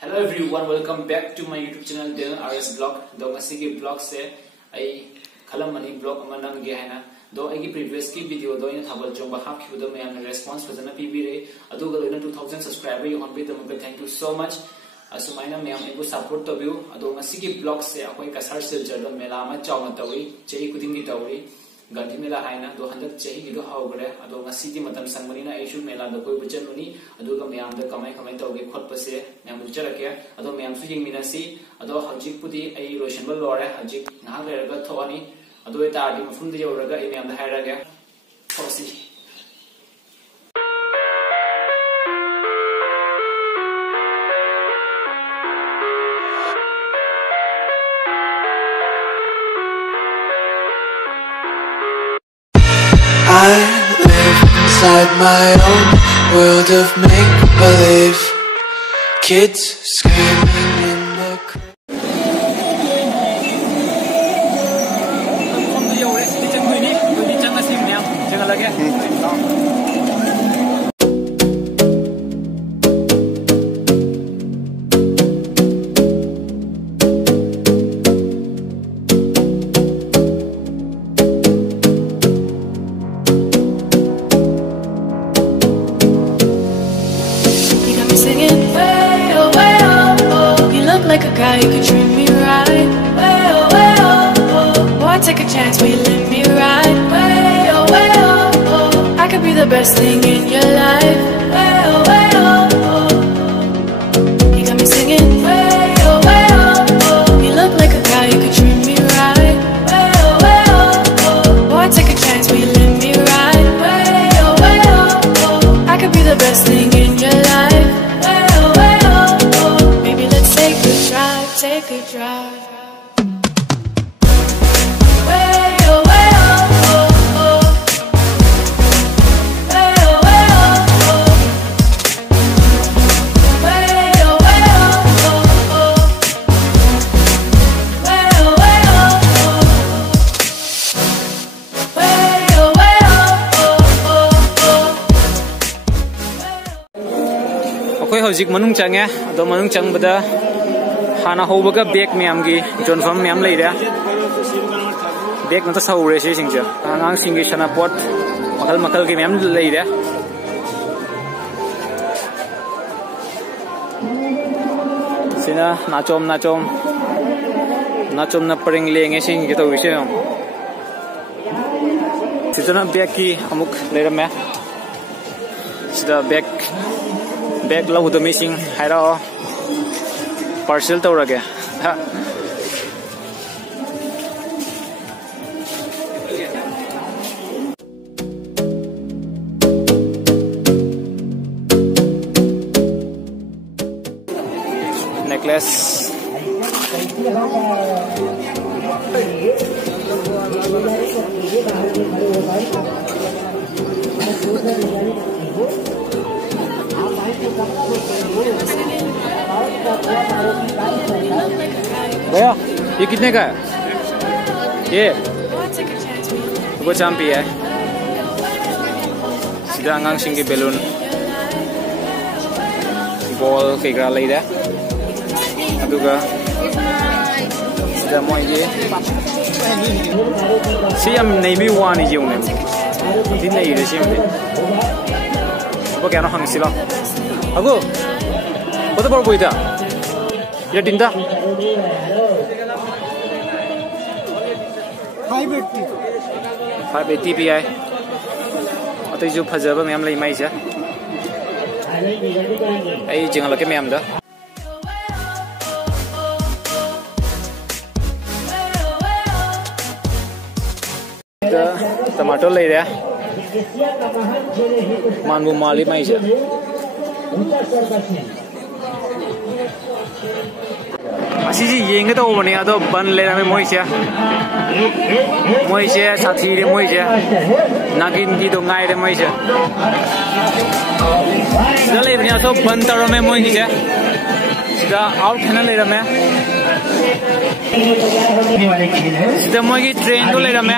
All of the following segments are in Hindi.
Hello everyone, welcome back to my YouTube channel Dylan RS Blog. Do ngasi ki blog se ai khalam mani blog ama nam ge haina do ai ki previous ki video do ina thabal chong ba hap khibu do me am response fazana pb re adu ga loina 2000 subscriber you on be the thank you so much. Asumaina me am ego support to view adu ngasi ki blog se akoi kasar silchar do mela ma chawma tawi chei kuding gi tawi Gandhi Mela haina do handak chahi gi do hawgre ado ngasi ki matam sangmanina aishu mela do koi buchanuni adu ga me am da kamai tawge khot pase me am bucharake ado me am su ying minasi ado hajik pudi ai roshan bal lore hajik ngah le ga thawani ado eta adi mafum de yoraga ai me am da hairaga fosi I live inside my own world of make-believe. Kids screaming in the crowd. Like a guy who could treat me right. Way oh, oh. Boy, take a chance, will you let me ride? Way oh. I could be the best thing in your life. Way oh. You got me singing. Way oh. You look like a guy who could treat me right. Way oh. Boy, take a chance, will you let me ride? Way oh. I could be the best thing in your life. Take a drive. Akhoi hojik manung change ado manung changbada Hana hobaga bag me amgi John Fam me am lay there. Bag not a sour racing. Ang singi shana pot makal game am lay there. Sina nachom na pring laying a sing get a vision. Sitana baki amuk later me. Sida bag love the missing hira. Parcel to rage necklace भैया ये कितने का है ये वो चांपी है सीधा अंगांग सिंह के बैलून बॉल कई ग्रा ले रहा अदुगा सीधा मोई ये सी हम नहीं भी हुआ नहीं जीवन में दिन नहीं रहे सी हमने अब क्या ना हम सिला अगो वो तो बड़ा कोई था ये टिंडा 580 pi अतै जो फजबा मैम लै माइसा ai jeng lake मैम दा टमाटो लै रे मानबु माली माइसा Asisi yenga to bani ado ban le rame moise sathi re moise nagin di do ngai re moise dale bani aso ban taro me moise sida out khana le rame sida moigi train to le rame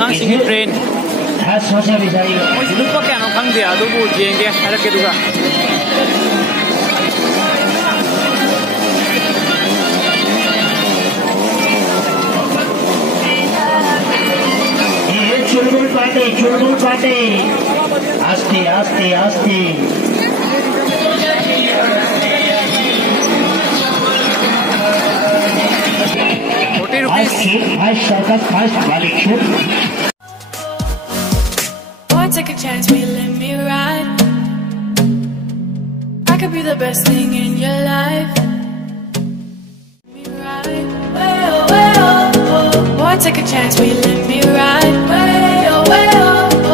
nang singi train moise lu ko kya no khang de ado bu yenge hara ke duga छोड़ू चाटे आस्ते आस्ते आस्ते Boy, take a chance, will you let me ride? I could be the best thing in your life. Me ride, way oh, oh. Boy, take a chance, will you let me ride? Way oh,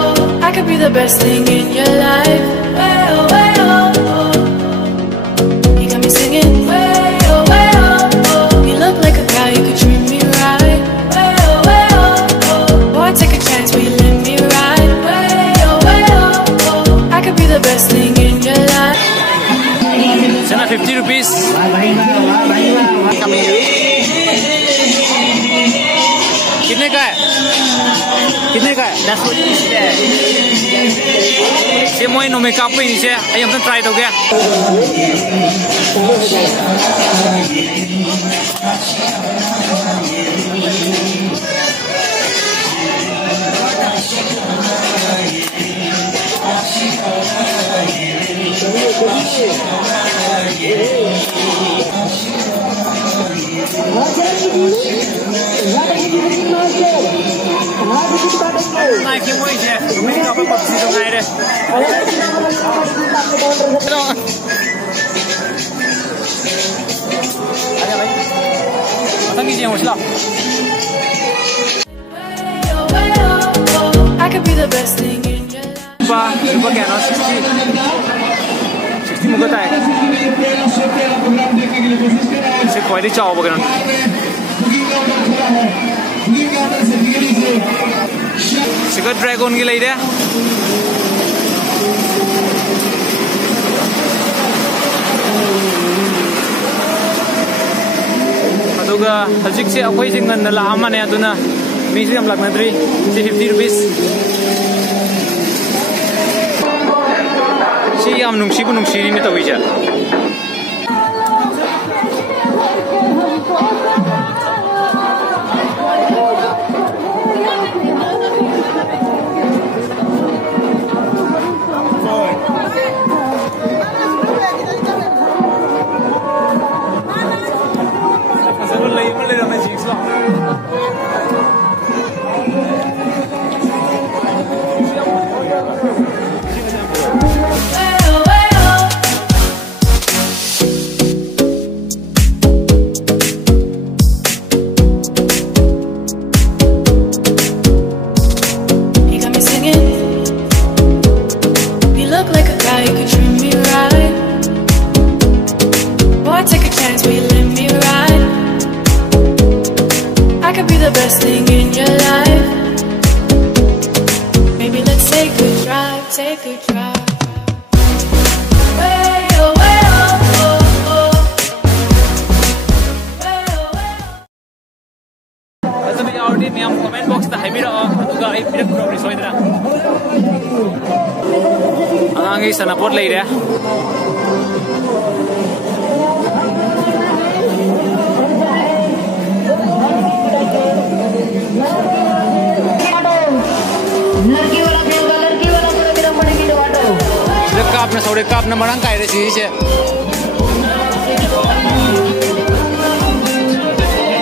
oh. I could be the best thing in your life. Way oh, oh. You got me singing, way oh, oh. You look like a guy, you could treat me right. Way oh, oh. Boy, take a chance, will you let me ride? Way oh, oh. I could be the best thing in your life. Sana 50 rupees. कितने का है? कितने का है? 10 रुपीस है। ये मोई नो में कापी नीचे, ये हम तो ट्राई तो गया। Mai kia moi je, mai ka pa pasi to ngai re. Aja bhai. Matang ki je hosla. I could be the best thing in your life. Super क्या ना 60 मुझे ताई से कोई नहीं चाहो बगैर सिकट ड्रैगन की ले रहे अदुगा हजिक से अखोई सिंगन नला आमने अदुना मीसी हम लगना त्री 50 रुपीस सी हम नुंगसी ने तो विचार Take a drive. comment box ta haibira aduga ai pirak progress hoidra anangi sanapot leire आपने सौड़े का अपना मरंग का है सी से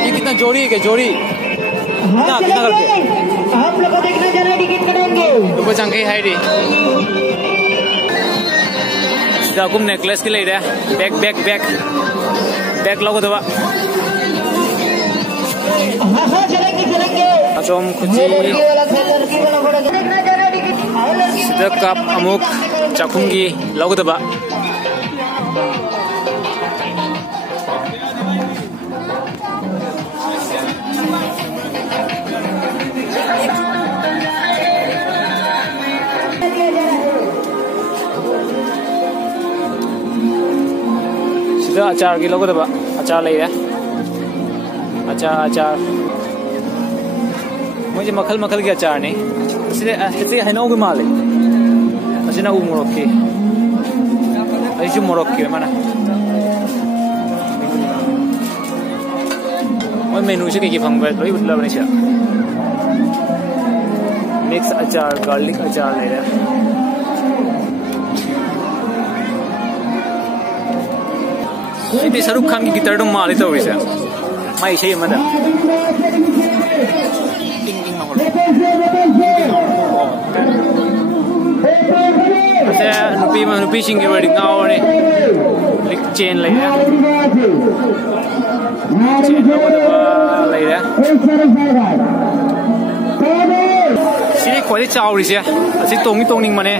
ये कितना जोड़ी है जोड़ी कितना कितना करके आप लोग को देखना जाना टिकट करेंगे तो कुछ अंक ही है रे सीधा गुम नेकलेस के ले रहा बैक बैक बैक बैक लोगो दवा हां चलेंगे अचोम कुछ सीधा कप अमुक चाखुंगी लोगो दवा सीधा अचार की लोगो दवा अचार ले रहा अचार अचार मुझे मखल मखल के अचार नहीं सीधे है ना माल असीना उ मोरक्की ऐसे मोरक्की माना और मेनू से कहीं फंग लोई बुला बने मिक्स अचार गार्लिक अचार लेरे इतनी शाहरुख खान की गिटार तो माली तो वैसे माई सही मत नुपी सिंह वेडिंग आवने लिक चेन लेरे चेन लेरे सिरी खोई चावरी से असी तोंगी तोंगिंग मने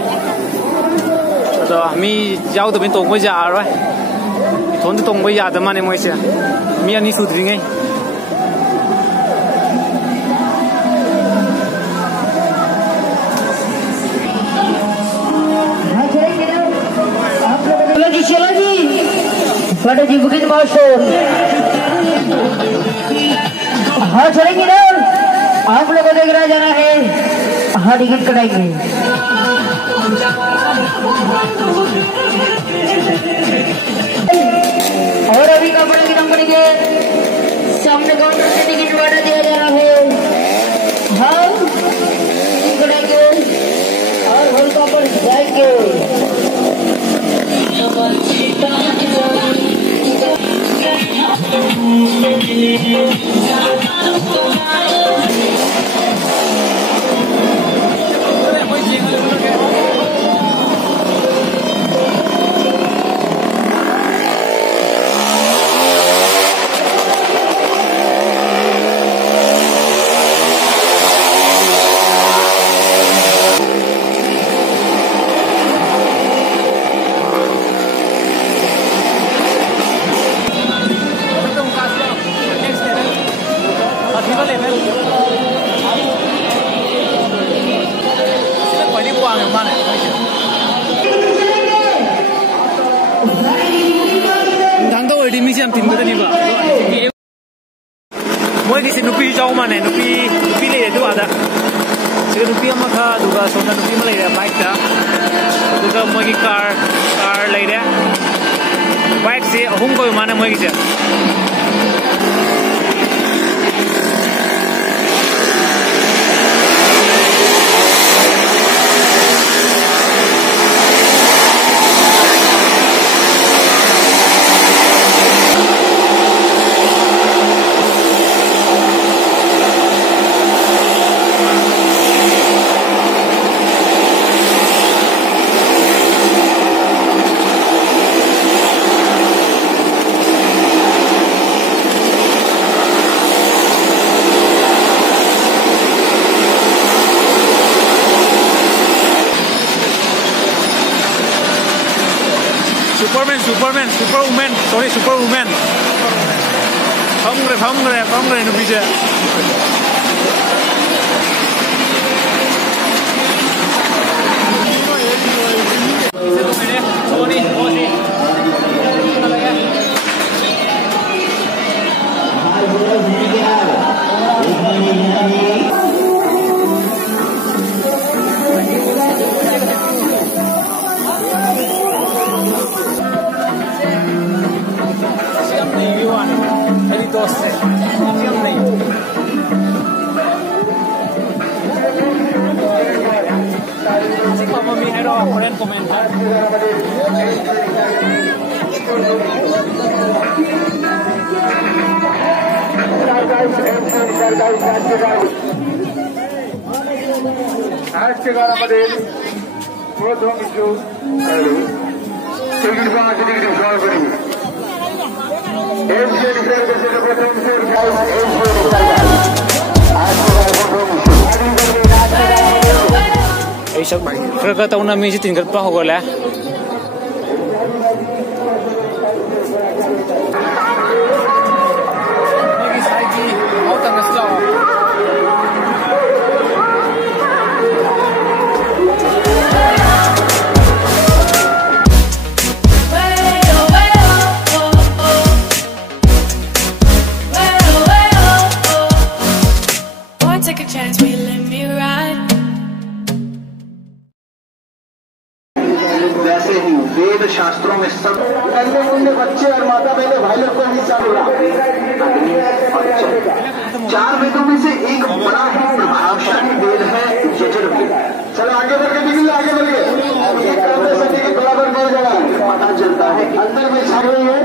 तो मी जाओ तो बिन तोंगो जा रहा है थोन तो तोंगो याद माने मोइसे मी अनि सुद्रिङै Pada di Bukit Masyur. हाँ चलेंगे ना आप लोगों को देख रहा जाना है हाँ टिकट कटाएंगे और अभी कपड़े की कंपनी के सामने काउंटर से टिकट वाटा दिया जाना है हाँ कटाएंगे और होलका पर जाएंगे मोइगिसे नुपी जाऊ माने नुपी ले दु आदा सिगा नुपी अमा खा दुगा सोना नुपी मा लेरे बाइक ता दुगा मोइगी कार लेरे बाइक से अहुम को माने मोइगिसे Superwoman. Hungry, no bisa. Kerja tahun nami sih tinggal apa hoga lah. Lagi saji, mau tanggal selau. Take a chance, will you let me ride? गाड़ी चालू रहा। चार वेदों में से एक बड़ा ही प्रभावशाली वेद है यजुर्वेद। चलो आगे बढ़ के निकलिए, आगे बढ़िए। बराबर नहीं जाना, पता चलता है अंदर में छाई हुई है।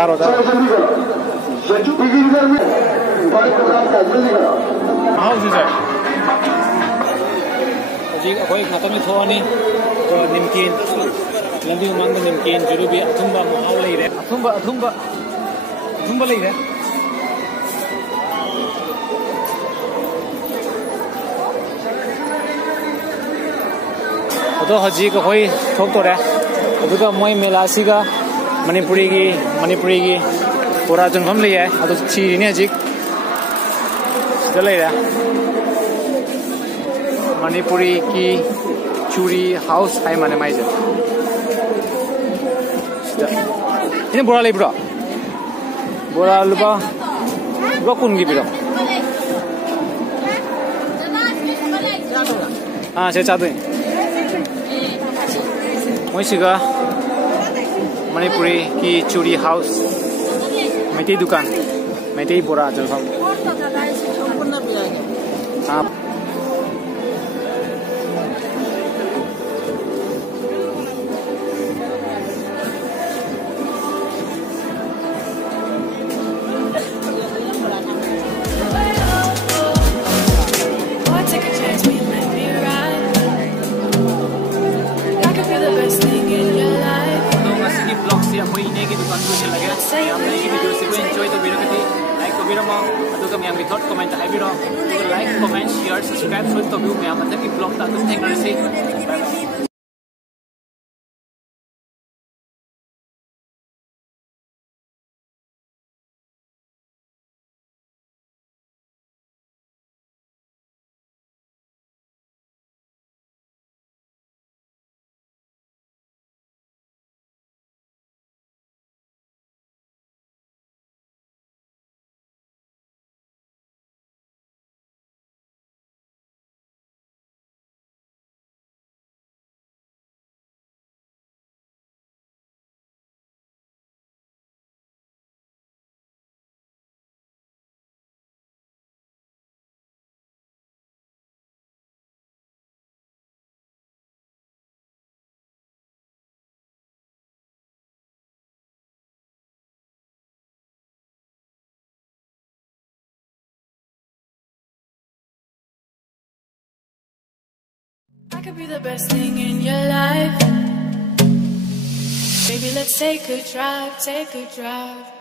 चलो जल्दी करो, यजुर्वेद में बड़े प्रोग्राम का जल्दी करो। जी कोई खत्म ही थोड़ा नहीं तो निमकीन लंबी उमंग में निमकीन जो भी अथुंबा महाव ले रहे अथुंबा ले रहे तो हजी को कोई थोक तो रहे अदुगा मोई मेलासी का मणिपुरी की पूरा जनफम ले है अदु चीरी ने हजी ले रहे मणिपुरी की चूरी हाउस है माने माइजे ini bola le bro bola lupa kun gi bro saya chadui moi siga Manipuri की चूरी हाउस मैती दुकान मैती बोरा जलफाम thought comment hai biro like comment share subscribe so to view me amata ki blog ta to thank you I could be the best thing in your life. Baby, let's take a drive, take a drive.